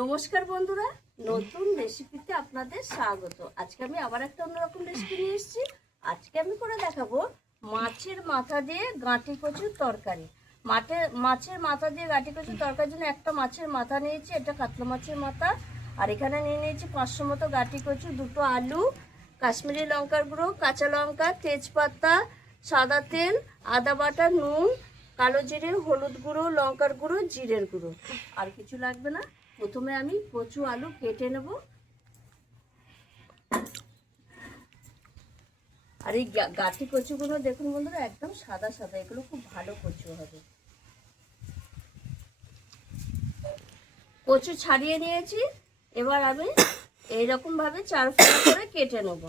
নমস্কার বন্ধুরা, নতুন রেসিপিতে আপনাদের স্বাগত। আজকে আমি আবার একটা অন্যরকম রেসিপি নিয়ে এসেছি। আজকে আমি করে দেখাবো মাছের মাথা দিয়ে গাঁটি কচুর তরকারি। মাছের মাথা দিয়ে গাঁটি কচুর তরকারির জন্য একটা মাছের মাথা নিয়েছি, এটা কাতলা মাছের মাথা। আর এখানে নিয়ে নিয়েছি 500 মতো গাঁটি কচু, 2টো আলু, কাশ্মীরি লঙ্কার গুঁড়ো, কাঁচা লঙ্কা, তেজপাতা, সাদা তেল, আদা বাটা, নুন, কালো জিরে, হলুদ গুঁড়ো, লঙ্কার গুঁড়ো, জিরের গুঁড়ো। আর কিছু লাগবে না। প্রথমে আমি কচু আলু কেটে নেব। আর এই গাঁটি কচুগুলো দেখুন বন্ধুরা, একদম সাদা সাদা, এগুলো খুব ভালো কচু হবে। কচু ছাড়িয়ে নিয়েছি, এবার আমি এইরকম ভাবে 4 ফালি করে কেটে নেব।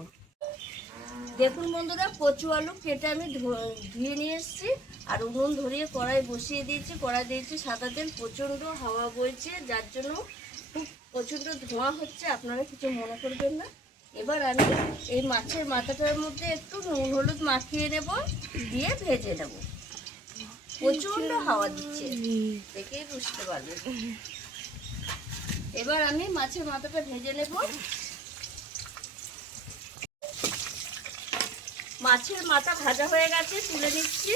দেখুন বন্ধুরা, কচু আলু কেটে আমি ধুয়ে নিয়ে এসেছি। আর উনুন ধরিয়ে কড়াই বসিয়ে দিয়েছি। কড়াই দিয়েছি সাদা তেল, প্রচণ্ড হাওয়া বইছে, যার জন্য খুব প্রচণ্ড ধোঁয়া হচ্ছে, আপনারা কিছু মনে করবেন না। এবার আমি এই মাছের মাথাটার মধ্যে একটু নুন হলুদ মাখিয়ে নেব, দিয়ে ভেজে নেব। প্রচণ্ড হাওয়া দিচ্ছে, দেখেই বুঝতে পারবেন। এবার আমি মাছের মাথাটা ভেজে নেব। মাছের মাথা ভাজা হয়ে গেছে, তুলে নিচ্ছি।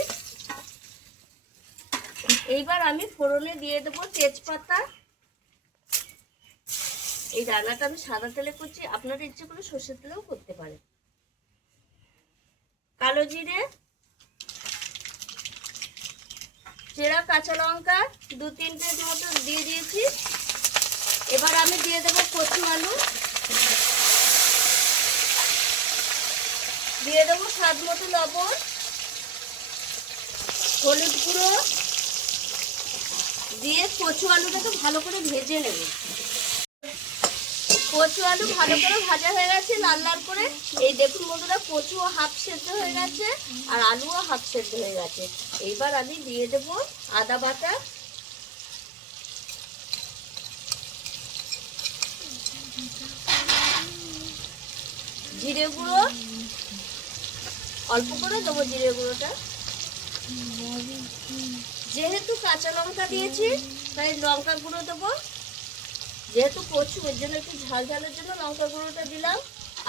এইবার আমি ফোড়নে দিয়ে দেবো তেজপাতা। এই রান্নাটা আমি সাদা তেলে করছি, আপনারা ইচ্ছে করে সর্ষের তেলেও করতে পারেন। কালো জিরে, চেরা কাঁচা লঙ্কা 2-3টে মতো দিয়ে দিয়েছি। এবার আমি দিয়ে দেবো কচু আলু, দিয়ে দেবো স্বাদ মতো লবণ, হলুদ গুঁড়ো দিয়ে কচু আলুটাকে ভালো করে ভেজে নেব। কচু আলু ভালো করে ভাজা হয়ে গেছে, লাল লাল করে। এই দেখুন বন্ধুরা, কচুও হাফ সেদ্ধ হয়ে গেছে আর আলুও হাফ সেদ্ধ হয়ে গেছে। এইবার আমি দিয়ে দেব আদা বাটা, জিরে গুঁড়ো, অল্প করে দেবো জিরে গুঁড়োটা। যেহেতু কাঁচা লঙ্কা দিয়েছি তাই লঙ্কা গুঁড়ো দেবো। যেহেতু কচু, এর জন্য একটু ঝাল ঝালের জন্য লঙ্কা গুঁড়োটা দিলাম।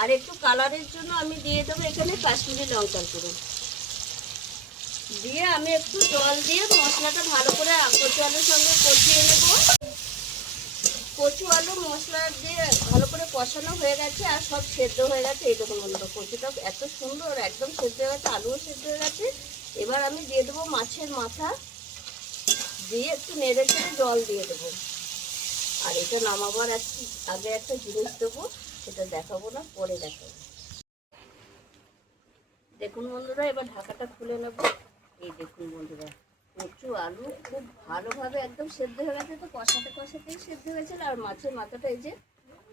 আর একটু কালারের জন্য আমি দিয়ে দেবো এখানে কাশ্মীরি লঙ্কার গুঁড়ো। দিয়ে আমি একটু জল দিয়ে মশলাটা ভালো করে কচু আলুর সঙ্গে কষিয়ে নেব। কচু আলু মশলা দিয়ে ভালো করে কষানো হয়ে গেছে আর সব সেদ্ধ হয়ে গেছে। এই দেখুন বন্ধুরা, কচুটা এত সুন্দর একদম সেদ্ধ হয়ে গেছে, আলুও সেদ্ধ হয়ে গেছে। এবার আমি দিয়ে দেবো মাছের মাথা, দিয়ে একটু নেড়ে চেড়ে জল দিয়ে দেবো। আর এটা নামাবার আগে একটা জিনিস দেবো, সেটা দেখাবো না, পরে দেখাবো। দেখুন বন্ধুরা, এবার ঢাকাটা খুলে নেব। এই দেখুন বন্ধুরা, কচু আলু খুব ভালোভাবে একদম সেদ্ধ হয়ে গেছে। তো কষাতে কষাতেই সেদ্ধ হয়ে গেছিল। আর মাছের মাথাটা এই যে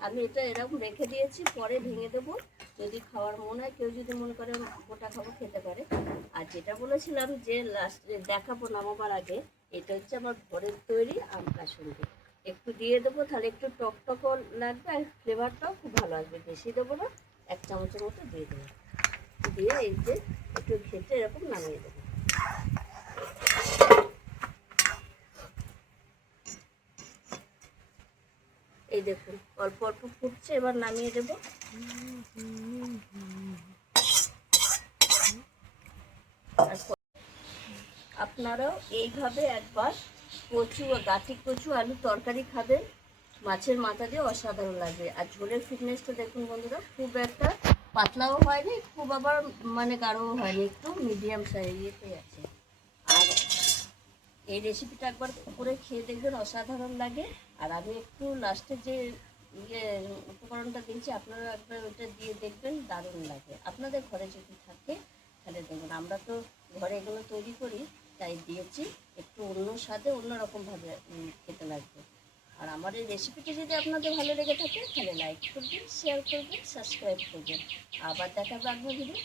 আমি এটা এরকম রেখে দিয়েছি, পরে ভেঙে দেবো। যদি খাওয়ার মনে হয়, কেউ যদি মনে করে গোটা খাবো, খেতে পারে। আর যেটা বলেছিলাম যে লাস্টে দেখাবো নামাবার আগে, এটা হচ্ছে আমার ঘরের তৈরি আম কাসুন্দি। একটু দিয়ে দেবো, তাহলে একটু টকটকও লাগবে আর ফ্লেভারটাও খুব ভালো আসবে। বেশি দেবো না, 1 চামচের মতো দিয়ে দেবো। দিয়ে এই যে একটু ঘেটে এরকম নামিয়ে দেবো। এই দেখুন অল্প অল্প ফুটছে, এবার নামিয়ে দেব। আপনারাও এইভাবে একবার কচু ও গাঁটি কচু আলু তরকারি খাবেন, মাছের মাথা দিয়ে অসাধারণ লাগবে। আর ঝোলের ফিটনেসটা দেখুন বন্ধুরা, খুব একটা পাতলাও হয়নি, খুব আবার মানে গাঢ়ও হয়নি, একটু মিডিয়াম সাইজে আছে। আর এই রেসিপিটা একবার করে খেয়ে দেখবেন, অসাধারণ লাগে। আর আমি একটু লাস্টে যে উপকরণটা দিয়েছি, আপনারা একবার ওইটা দিয়ে দেখবেন, দারুণ লাগে। আপনাদের ঘরে যদি থাকে তাহলে দেখবেন, আমরা তো ঘরে এগুলো তৈরি করি, তাই দিয়েছি। একটু অন্য স্বাদে অন্যরকমভাবে খেতে লাগবে। আর আমার এই রেসিপিটি যদি আপনাদের ভালো লেগে থাকে তাহলে লাইক করবেন, শেয়ার করবেন, সাবস্ক্রাইব করবেন। আবার দেখাবো আপনার ভিডিও।